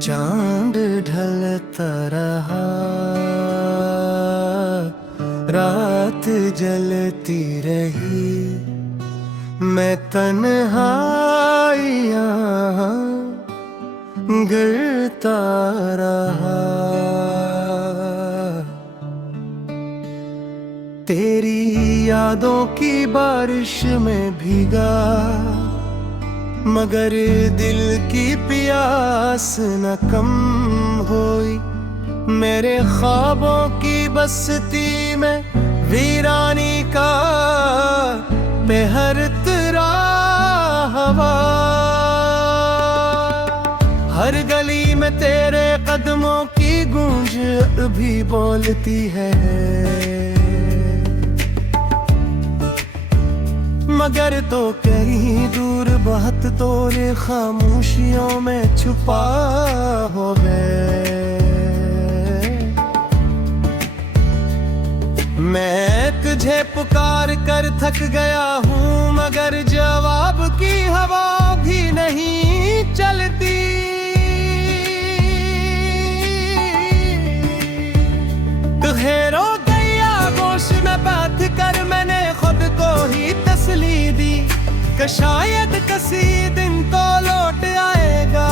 चांद ढलता रहा, रात जलती रही, मैं तन्हाइयाँ गिरता रहा। तेरी यादों की बारिश में भीगा, मगर दिल की प्यास न कम हुई। मेरे ख्वाबों की बस्ती में वीरानी का बेहर तेरा हवा। हर गली में तेरे कदमों की गूंज भी बोलती है, मगर तो कहीं दूर बहुत तोरे खामोशियों में छुपा हो गए। मैं तुझे पुकार कर थक गया हूँ, मगर जवाब की हवा भी नहीं चलती। तुहेरो गया गोश में बात कर मैंने खुद को ही तसली दी, कि शायद किसी दिन तो लौट आएगा,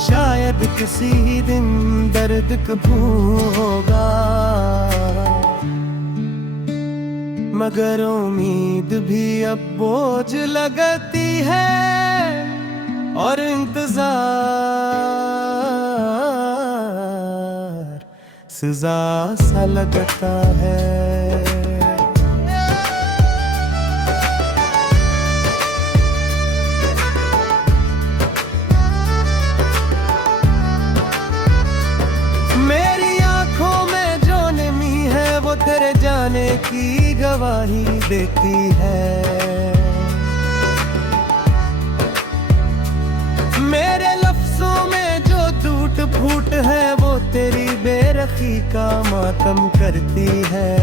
शायद किसी दिन दर्द कबू होगा। मगर उम्मीद भी अब बोझ लगती है और इंतजार सजा सा लगता है। मेरी आंखों में जो नमी है वो तेरे जाने की गवाही देती है। मेरे लफ्जों में जो टूट फूट है वो तेरी बेरखी का मातम करती है।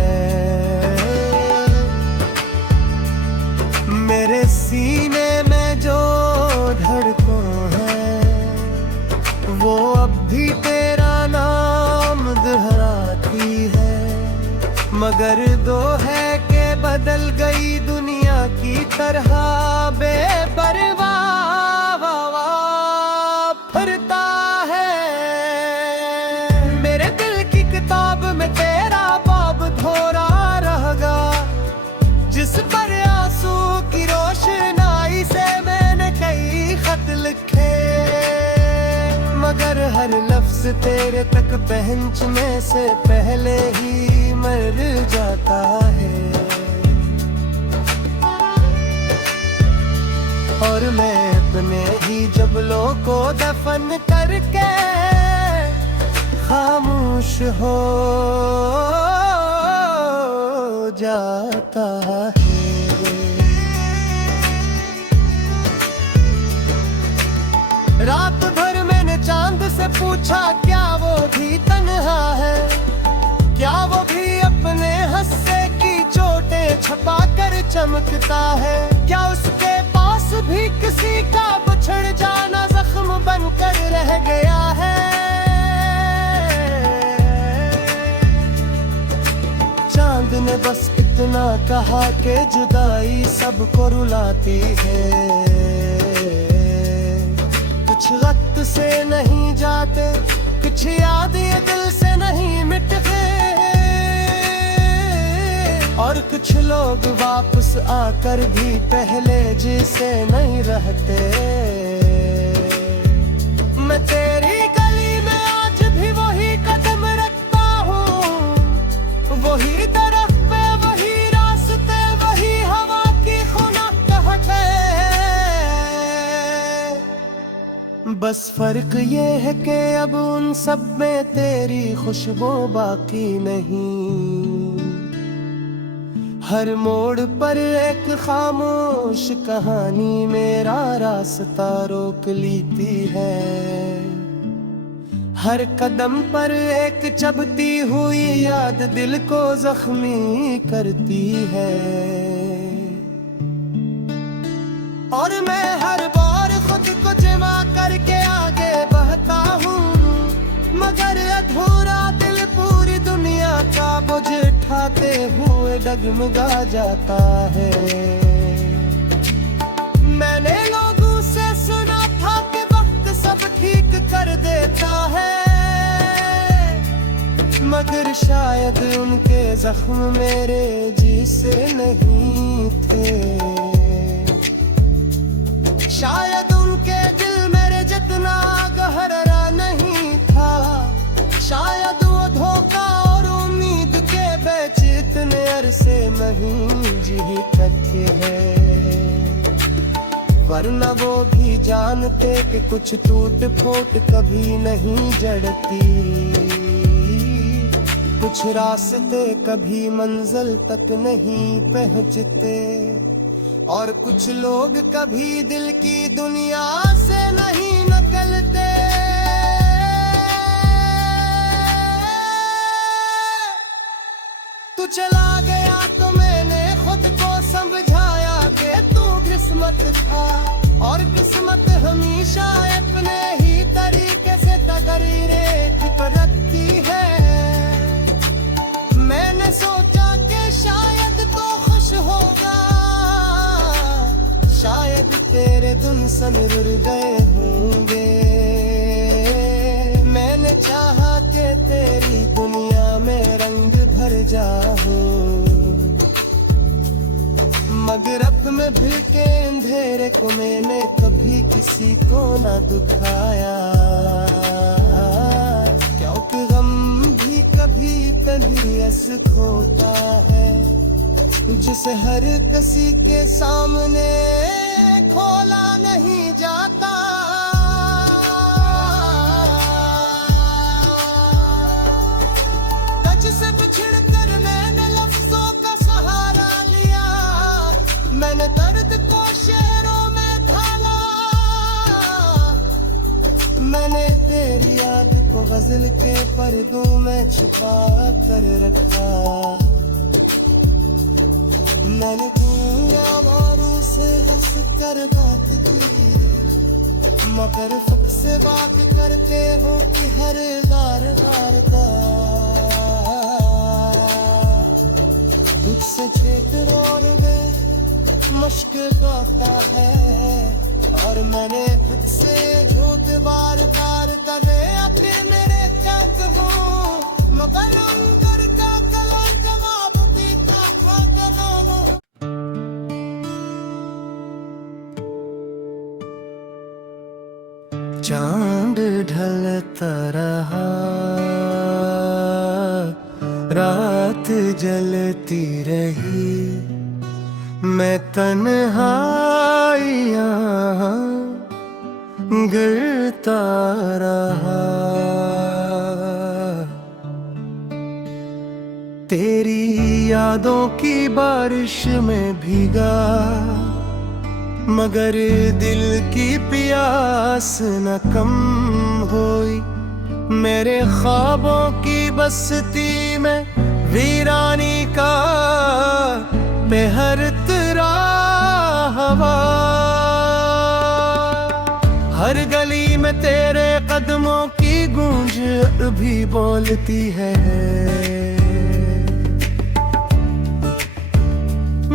मेरे सीने में जो धड़कन है वो अब भी तेरा नाम दोहराती है। मगर दो है कि बदल गई दुनिया की तरह बेपरवाह फिरता है। मेरे दिल की किताब में तेरा बाब धोरा रहेगा, जिस पर आंसू की रोशनाई से मैंने कई खत लिखे, मगर हर लफ्ज तेरे तक पहुंचने से पहले ही मर जाता है। और मैं अपने ही जबलों को दफन करके खामोश हो जाता है। रात भर मैंने चांद से पूछा, क्या वो भी तन्हा है? क्या वो भी अपने हंसे की चोटें छपा कर चमकता है? क्या उसके पास भी किसी का बिछड़ जाना जख्म बनकर रह गया है? चांद ने बस इतना कहा कि जुदाई सबको रुलाती है, कुछ वक्त से नहीं जाते, कुछ याद ये दिल से नहीं मिटते, और कुछ लोग वापस आकर भी पहले जैसे नहीं रहते। मैं तेरी गली में आज भी वही कदम रखता हूँ, वही तरफ पे वही रास्ते, वही हवा की खुनक है। बस फर्क ये है कि अब उन सब में तेरी खुशबू बाकी नहीं। हर मोड़ पर एक खामोश कहानी मेरा रास्ता रोक लेती है। हर कदम पर एक चबती हुई याद दिल को जख्मी करती है। और मैं हर बार खुद को जमा करके आगे डगमगा जाता है। मैंने लोगों से सुना था कि वक्त सब ठीक कर देता है, मगर शायद उनके जख्म मेरे जी से नहीं थे। शायद उनके दिल मेरे जितना गहरा नहीं था। शायद वो धोखा और उम्मीद के बीच इतने अरसे नहीं जी सकते हैं। वरना वो भी जानते कि कुछ टूट फूट कभी नहीं जड़ती, कुछ रास्ते कभी मंजिल तक नहीं पहुंचते, और कुछ लोग कभी दिल की दुनिया से नहीं निकलते। तू चला गया तो मैंने खुद को समझाया कि तू किस्मत था, और किस्मत हमेशा अपने ही तरीके से तकदीरें ठुकराती है। मैंने सोचा कि शायद तो खुश होगा, शायद तेरे धुन सन रुर गए होंगे। मैंने चाहा कि तेरी दुनिया में रंग भर जाऊं, मगर अब मैं भिड़ के अंधेरे को मैंने कभी किसी को ना दुखाया, क्योंकि गम भी कभी कभी ऐसा होता है जिसे हर किसी के सामने खोला नहीं जाता। कच से बिछड़ कर मैंने लफ्जों का सहारा लिया, मैंने दर्द को शेरों में ढाला, मैंने तेरी याद को गजल के पर्दों में छुपा कर रखा। मैंने दुनियावारों से हंस कर बात की, मगर फक से बात करते हो कि हर बार का तुझसे छेड़ और में मुश्किल होता है, और मैंने खुद से झूठ बार करे अपने मेरे तक हो, मगर अंदर का गला जवाब देता खा हो। चांद ढलता रहा, रात जलती रही, मैं तन्हाइयाँ गिरता रहा। तेरी यादों की बारिश में भीगा, मगर दिल की प्यास न कम हुई। मेरे ख्वाबों की बस्ती में वीरानी का बेहद हवा, हर गली में तेरे कदमों की गूंज भी बोलती है,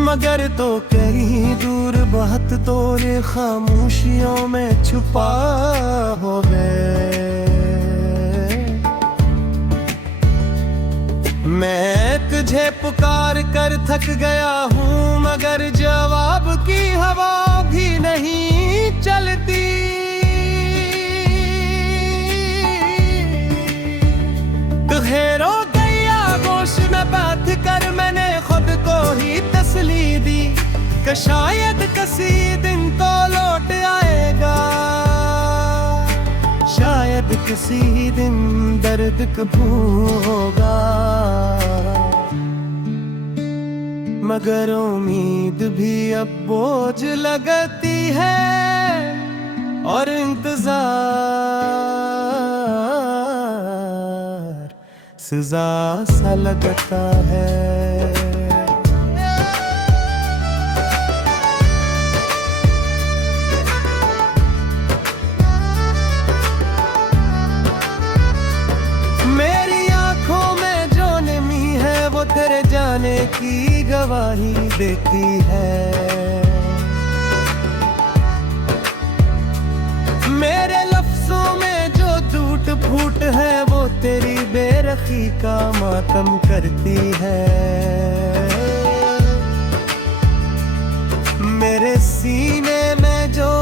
मगर तो कहीं दूर बहुत तोरे खामोशियों में छुपा हो गए। मैं तुझे पुकार कर थक गया हूँ, मगर जवाब की हवा भी नहीं चलती। तुहेरो गया गोश में बैठ कर मैंने खुद को ही तसली दी कि शायद किसी दिन तो लौट आएगा, शायद किसी दिन दर्द कबू होगा, मगर उम्मीद भी अब बोझ लगती है और इंतजार सजा सा लगता है। मेरी आंखों में जो नमी है वो तेरे जाने की गवाही देती है। मेरे लफ्जों में जो टूट फूट है वो तेरी बेरखी का मातम करती है। मेरे सीने में जो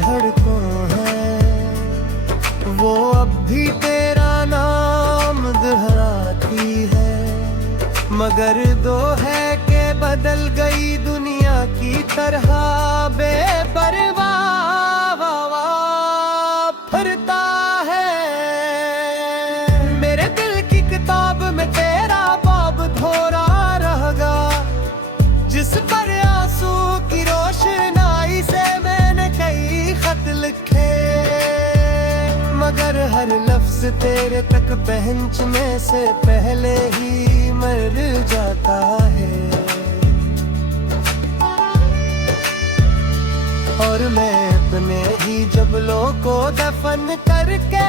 धड़कन है वो अब भी तेरा नाम दोहराती है। मगर दो है कि बदल गई दुनिया की तरह बेपरवाह फिरता है। मेरे दिल की किताब में तेरा बाब धोरा रहेगा, जिस पर आंसू की रोशनाई से मैंने कई खत लिखे। मगर हर लफ्ज तेरे तक पहुंचने से पहले ही मर जाता है। और मैं अपने ही जबलों को दफन करके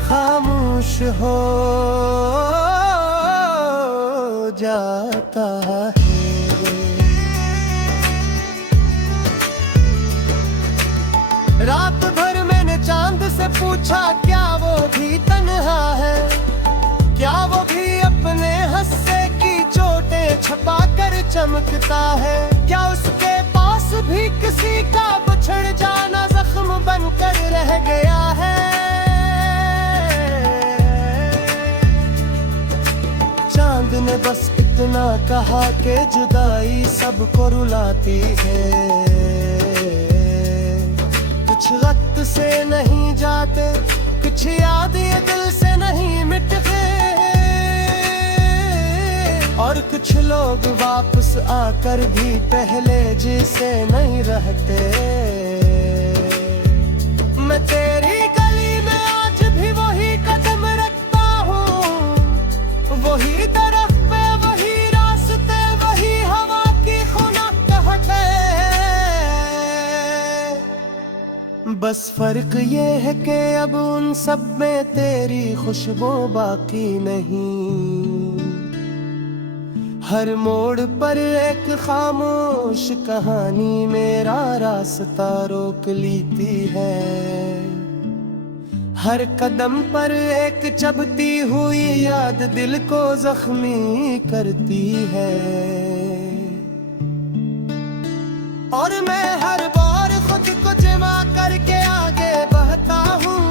खामोश हो जाता है। रात भर मैंने चांद से पूछा क्या वो भी तन्हा है, क्या वो भी अपने हंसे की चोटें छपा कर चमकता है। क्या उसके पास भी किसी का बिछड़ जाना जख्म बनकर रह गया है। चांद ने बस इतना कहा कि जुदाई सबको रुलाती है। कुछ वक्त से नहीं जाते, कुछ याद ये दिल से नहीं मिटते, और कुछ लोग वापस आकर भी पहले जैसे नहीं रहते। मैं तेरी गली में आज भी वही कदम रखता हूँ, वही दरख्त पे वही रास्ते, वही हवा की खुनक है। बस फर्क ये है कि अब उन सब में तेरी खुशबू बाकी नहीं। हर मोड़ पर एक खामोश कहानी मेरा रास्ता रोक लेती है। हर कदम पर एक चबती हुई याद दिल को जख्मी करती है। और मैं हर बार खुद को जमा करके आगे बढ़ता हूँ,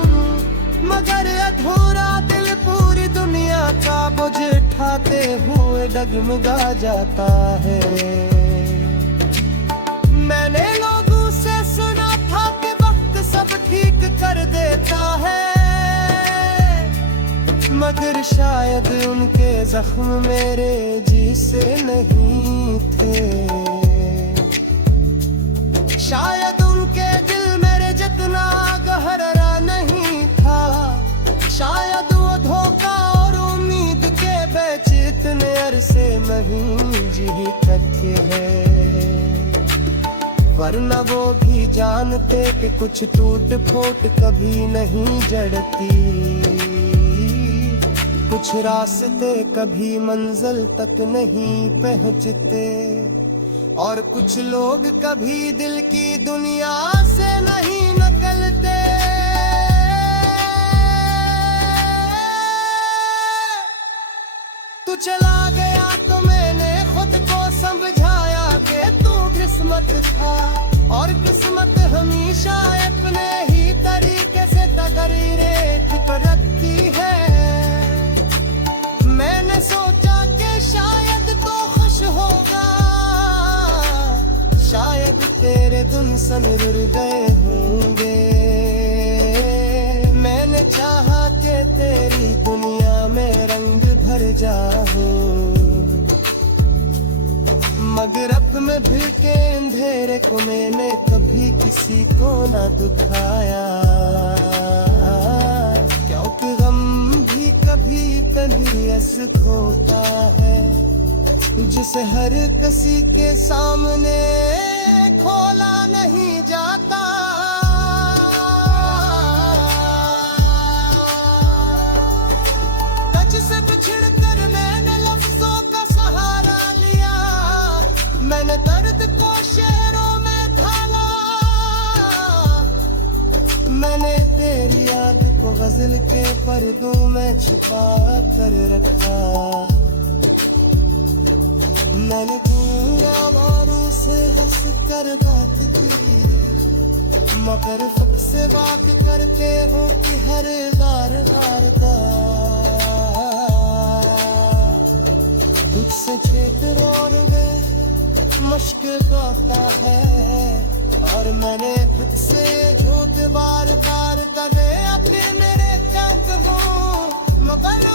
मगर अधूरा दिल पूरी दुनिया का बोझ उठाते हुए डगमगा जाता है। मैंने लोगों से सुना था कि वक्त सब ठीक कर देता है, मगर शायद उनके जख्म मेरे जी से नहीं थे। शायद उनके दिल मेरे जितना गहरा नहीं था। शायद वो धोखा और उम्मीद के बीच इतने अरसे नहीं जी सकते हैं। वरना वो भी जानते कि कुछ टूट फूट कभी नहीं जड़ती, कुछ रास्ते कभी मंजिल तक नहीं पहुंचते, और कुछ लोग कभी दिल की दुनिया से नहीं निकलते। तू चला गया तो मैंने खुद को समझाया कि तू किस्मत था, और किस्मत हमेशा अपने ही तरीके से तकदीरें ठुकराती है। मैंने सोचा कि शायद तू खुश होगा, शायद तेरे दिन सन रुर गए होंगे। मैंने चाहा कि तेरी दुनिया में रंग भर जाऊं, मगर अब में भी के अंधेरे को मैंने कभी किसी को ना दुखाया। क्योंकि गम भी कभी कभी ऐसा होता है जिसे हर किसी के सामने खोला नहीं जाता। टच से बिछड़ कर मैंने लफ्जों का सहारा को गजल के पर्दों में छुपा कर रखा। मैंने पूरा बारों से हंस कर बात की, मगर से बात करते हो कि हर बार हारता। तुझसे क्षेत्र और वे मुश्किल होता है, और मैंने खुद से झूठ बार बार तले अपने मेरे तक हो, मगर